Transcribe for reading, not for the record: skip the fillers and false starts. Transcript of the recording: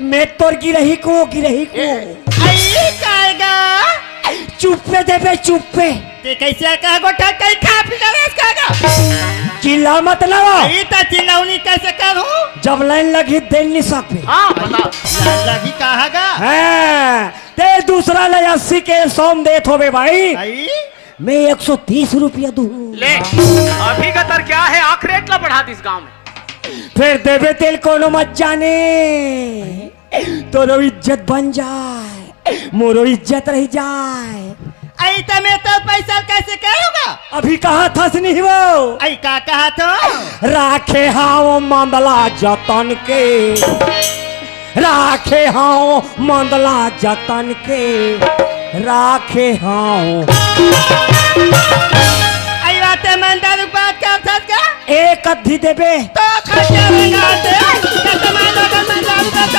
मैं तोर गिरही को आई काएगा चुप्पे दे बे चुप्पे ते कैसे कहा गोठा कई खा पी कर इसका चिल्ला मत ना आई ता चिल्लाऊनी कैसे करूं जब लाइन लगी दे नहीं सकते हाँ बता। लगी कहागा हाँ ते दूसरा ले 80 के 100 दे थो बे भाई आई मैं 130 रुपया दूं ले अभी का तर क्या है आखिर रेट बढ़ा दी इस गांव में। फिर देवे तेल कोनो मत जाने तोरो इज्जत बन जाए मोरो इज्जत रह जाए आई ता मैं तो पैसा कैसे करूंगा अभी कहा था नहीं वो आई का कहा तो राखे हाओ मंदला जतन के राखे हाओ मंदला जतन के राखे हाओ आई बातें मंदार बात कर सकता एक अद्धी देबे तो खर्चा लगा दे कैसे मान लो मंदार बात